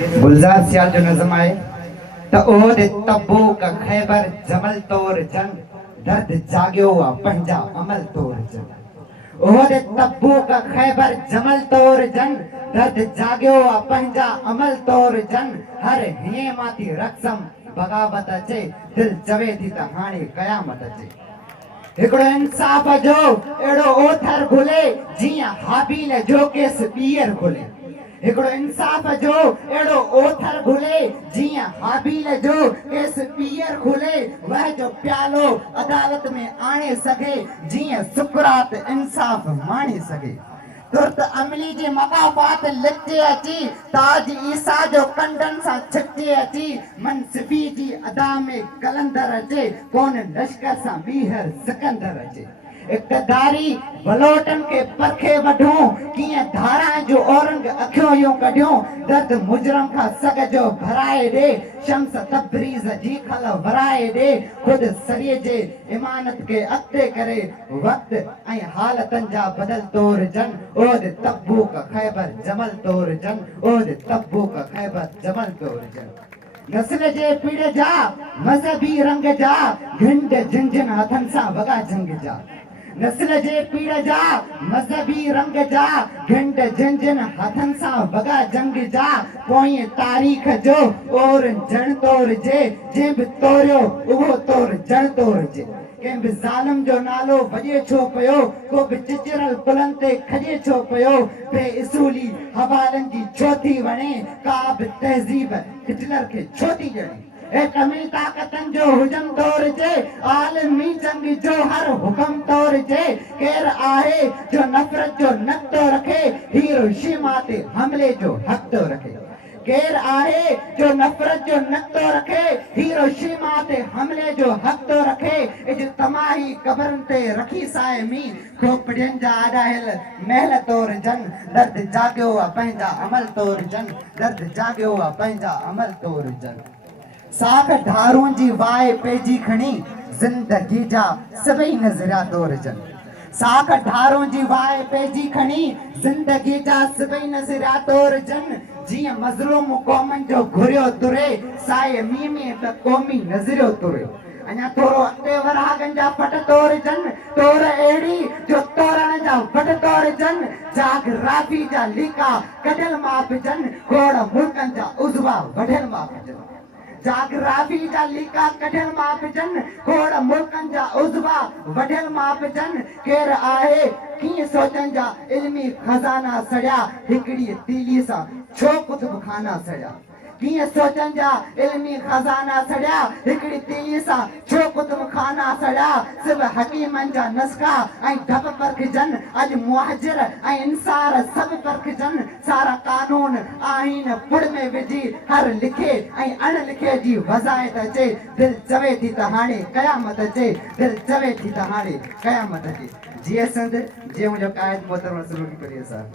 गुलजार सियाल जो नज़म आए त ओद तबूक खैबर जमल तोर जन दर्द जागियो आ पंजा अमल तोर जन ओद तबूक खैबर जमल तोर जन दर्द जागियो आ पंजा अमल तोर जन हर हिए माती रक्सम बगावत अचे दिल चवे थी त हाणे कयामत अचे एकड़ो इंसाफ जो एड़ो ओथर खुले जिया हाबील जो केस पीर खुले एकड़ो इंसाफ जो एड़ो ओथर खुले जिया हाबील जो केस पीर खुले वह जो प्यालो अदालत में आणे सके जिया सुकरात इंसाफ माणी सके तुरत अमली जे मकाफात लिखे अची ताज ईसा जो कंडन सा छिके अची मनसिफी जी अदा में कलंदर अचे कौन लश्कर सा बीहर सिकंदर अचे इक़्तिदारी बलोटन के परखे वढो किए धारा जो औरंग अखियों यूं कढियो दर्द मुजरम का सग जो भराए दे शम्स तब्रीज जी खल वराए दे खुद सरिये जे इमानत के अक्ते करे वक्त ऐं हालतन जा बदल तोर जन ओद तबूक खैबर जमल तोर जन ओद तबूक खैबर जमल तोर जन नस्ल जे पीड़ जा मजहबी रंग जा घिंड झिंझिन हथन सा वगा जंग जा नस्ल जे पीड़ जा मजहबी रंग जा घिंड झिंझिन हथन सा वगा जंग जा पोइ तारीख़ जो और जण तोर जे भी तोरियो उहो तोर जण तोर जे कंहिं बि ज़ालिम जो नालो वॼे छो पियो को बि चिचिरल पुलनि ते खॼे छो पियो बेइसूली हवालनि जी छो थी वणे का बि तहज़ीब हिटलर खे छो थी ॼणे ए कमी ताकतन जो हुजम तोर जे आलमी जंग जो हर हुकम तोर जे केर आहे जो नफ़रत जो नक तो रखे हिरोशिमा ते हमले जो हक तो रखे केर आहे जो नफ़रत जो नक तो रखे हिरोशिमा ते हमले जो हक तो रखे इज्तमाही कब्रन ते रखी साइमी खोपड़ियन जा आडाहिल महल तोर जन दर्द जागियो आ पंहिंजा अमल तोर जन दर्द जागियो आ पंहिंजा अमल तोर जन साख ढारों जी वाए पेजी खणी जिंदगी जा सभई नज़रिया तोर जन साख ढारों जी वाए पेजी खणी जिंदगी जा सभई नज़रिया तोर जन जिया मज़लूम कौमन जो घुरियो तुरे साए मीमे त कौमी नज़रियो तुरे अञा थोरो अॻिते वरागन जा पट तोर जन तोर एड़ी जो तोरण जा पट तोर जन जाग राफी जा लीका कढल माप जन खोड़ मुल्कन जा उज़वा वढल माप जन जागराफी जा लीका कढल माप जन खोड़ मुल्कन जा उज़वा वढल माप जन केर आहे कीअं सोचन जा इल्मी खजाना सड़िया हिकड़ी तीली सा छो कुतुब खाना सड़िया कीअं सोचन जा इल्मी खजाना सड़िया हिकड़ी तीली सा छो कुतुब खाना सड़िया सिर्फ हकीमन जा नस्का ऐं ढप परखजन अज मुहाजिर ऐं इंसार सब परखजन सारा कानून आईन पुड़ में विझी हर लिखे ऐं अण लिखे जी वज़ायत अचे दिल चवे थी त हाणे कयामत अचे दिल चवे थी त हाणे कयामत अचे जीअं संद जीअं मुंहिंजो क़ाइद मोहतरम रसूल की करिए साहब।